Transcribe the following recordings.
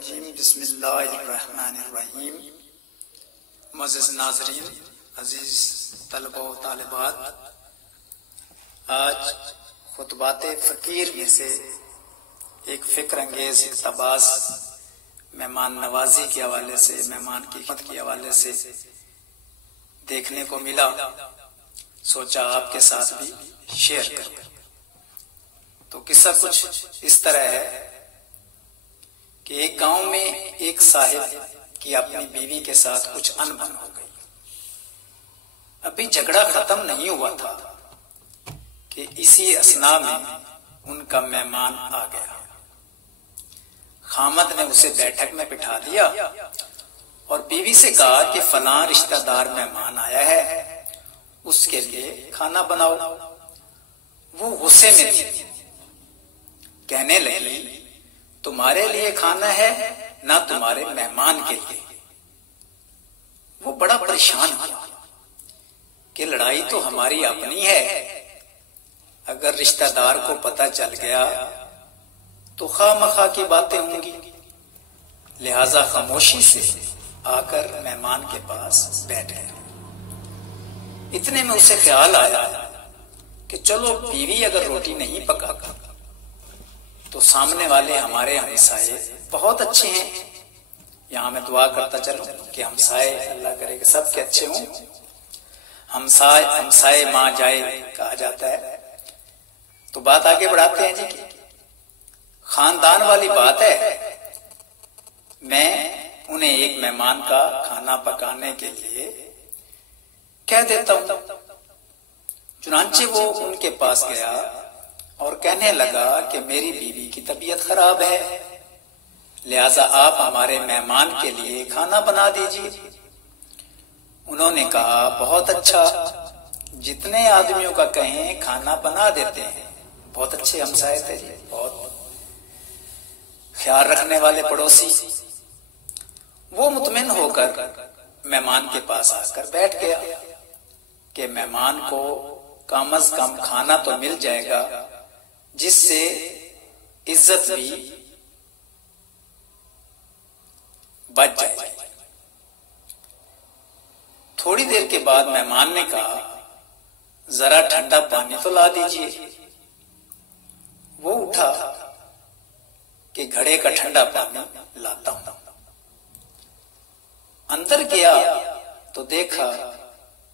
الرجیم بسم اللہ الرحمن الرحیم۔ معزز ناظرین، عزیز طلبہ و طالبات، آج خطبات فقیر میں سے ایک فکر انگیز اقتباس مہمان نوازی کے حوالے سے، مہمان کی خدمت کے حوالے سے دیکھنے کو ملا، سوچا آپ کے ساتھ بھی شیئر کروں۔ تو قصہ کچھ اس طرح ہے کہ ایک گاؤں میں ایک صاحب کی اپنی بیوی کے ساتھ کچھ انبن ہو گئی۔ ابھی جھگڑا ختم نہیں ہوا تھا کہ اسی اثناء میں ان کا مہمان آ گیا۔ خامد نے اسے بیٹھک میں بٹھا دیا اور بیوی سے کہا کہ فلاں رشتہ دار مہمان آیا ہے، اس کے لیے کھانا بناؤ۔ وہ غصے میں تھی، کہنے لگی تمہارے لیے کھانا ہے نہ تمہارے مہمان کے لیے۔ وہ بڑا پریشان ہوا کہ لڑائی تو ہماری اپنی ہے، اگر رشتہ دار کو پتہ چل گیا تو خواہ مخواہ کی باتیں ہوں گی، لہذا خاموشی سے آ کر مہمان کے پاس بیٹھ گیا۔ اتنے میں اسے خیال آیا کہ چلو بیوی اگر روٹی نہیں پکاتا تو سامنے والے ہمارے ہمسائے بہت اچھے ہیں۔ یہاں میں دعا کرتا چلوں کہ ہمسائے اللہ کرے کہ سب کے اچھے ہوں۔ ہمسائے ماں جائے کہا جاتا ہے۔ تو بات آگے بڑھاتے ہیں جی کہ خاندان والی بات ہے، میں انہیں ایک مہمان کا کھانا پکانے کے لیے کہہ دیتا ہوں۔ چنانچہ وہ ان کے پاس گیا اور کہنے لگا کہ میری بیوی کی طبیعت خراب ہے، لہذا آپ ہمارے مہمان کے لیے کھانا بنا دیجیے۔ انہوں نے کہا بہت اچھا، جتنے آدمیوں کا کہیں کھانا بنا دیتے ہیں۔ بہت اچھے ہمسائے تھے جی، بہت خیال رکھنے والے پڑوسی۔ وہ مطمئن ہو کر مہمان کے پاس آ کر بیٹھ گیا کہ مہمان کو کم از کم کھانا تو مل جائے گا، جس سے عزت بھی بچ جائے گی۔ تھوڑی دیر کے بعد مہمان نے کہا ذرا ٹھنڈا پانی تو لا دیجیے۔ وہ اٹھا کہ گھڑے کا ٹھنڈا پانی لاتا ہوں۔ اندر گیا تو دیکھا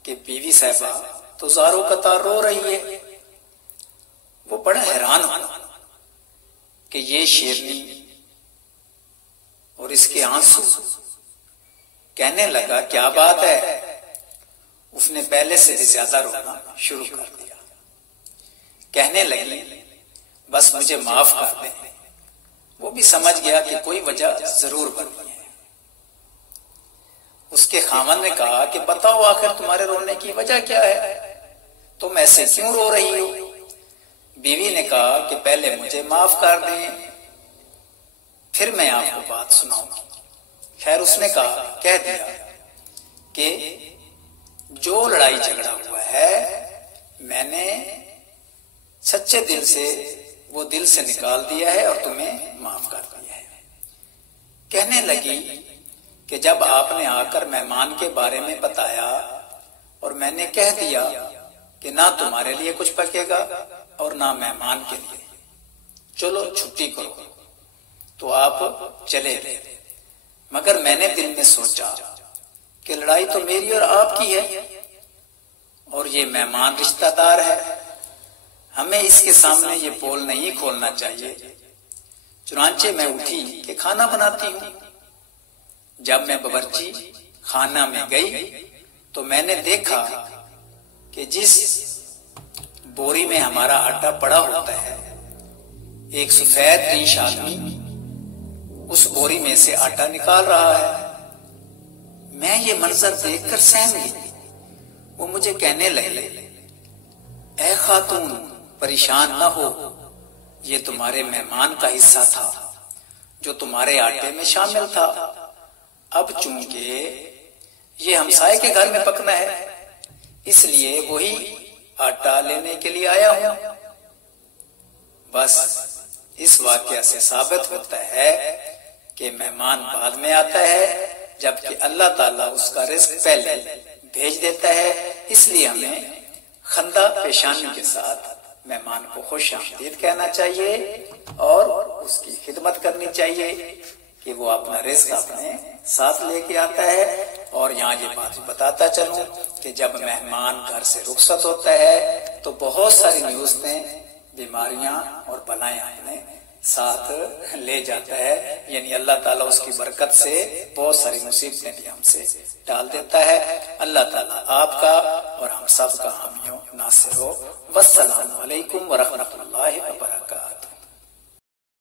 کہ بیوی صاحبہ تو زاروں قطار رو رہی ہے۔ وہ بڑا حیران ہوا کہ یہ شیرنی اور اس کے آنسو، کہنے لگا کیا بات ہے؟ اس نے پہلے سے بھی زیادہ رونا شروع کر دیا، کہنے لگی بس مجھے معاف کر دیں۔ وہ بھی سمجھ گیا کہ کوئی وجہ ضرور بنی ہے۔ اس کے خامن نے کہا کہ بتاؤ آخر تمہارے رونے کی وجہ کیا ہے، تم ایسے کیوں رو رہی ہو؟ بیوی نے کہا کہ پہلے مجھے معاف کر دیں، پھر میں آپ کو بات سناؤں گی۔ خیر اس نے کہا کہہ دیا کہ جو لڑائی جھگڑا ہوا ہے میں نے سچے دل سے وہ دل سے نکال دیا ہے اور تمہیں معاف کر دیا ہے۔ کہنے لگی کہ جب آپ نے آ کر مہمان کے بارے میں بتایا اور میں نے کہہ دیا کہ نہ تمہارے لیے کچھ پکے گا اور نہ مہمان کے لیے، چلو چھٹی کرو، تو آپ چلے گئے۔ مگر میں نے دل میں سوچا کہ لڑائی تو میری اور آپ کی ہے اور یہ مہمان رشتہ دار ہے، ہمیں اس کے سامنے یہ پول نہیں کھولنا چاہیے۔ چنانچہ میں اٹھی کہ کھانا بناتی ہوں۔ جب میں باورچی خانہ میں گئی تو میں نے دیکھا کہ جس بوری میں ہمارا آٹا پڑا ہوتا ہے، ایک سفید ریش آدمی اس بوری میں سے آٹا نکال رہا ہے۔ میں یہ منظر دیکھ کر سہم گئی۔ وہ مجھے کہنے لگے اے خاتون پریشان نہ ہو، یہ تمہارے مہمان کا حصہ تھا جو تمہارے آٹے میں شامل تھا، اب چونکہ یہ ہمسائے کے گھر میں پکنا ہے اس لیے وہی آٹا لینے کے لیے آیا ہوں۔ بس اس واقعہ سے ثابت ہوتا ہے کہ کہ مہمان بعد میں آتا ہے، جبکہ اللہ تعالیٰ اس کا رزق پہلے بھیج دیتا ہے۔ اس لیے ہمیں خندہ پیشانی کے ساتھ مہمان کو خوش آمدید کہنا چاہیے اور اس کی خدمت کرنی چاہیے کہ وہ اپنا رزق اپنے ساتھ لے کے آتا ہے۔ اور یہاں یہ بات بتاتا چلوں کہ جب مہمان گھر سے رخصت ہوتا ہے تو بہت ساری نیوزیں، بیماریاں اور بلائیں اپنے ساتھ لے جاتا ہے، یعنی اللہ تعالیٰ اس کی برکت سے بہت ساری مصیبتیں بھی ہم سے ٹال دیتا ہے۔ اللہ تعالیٰ آپ کا اور ہم سب کا حامی و ناصر ہو۔ والسلام علیکم ورحمۃ اللہ وبرکاتہ۔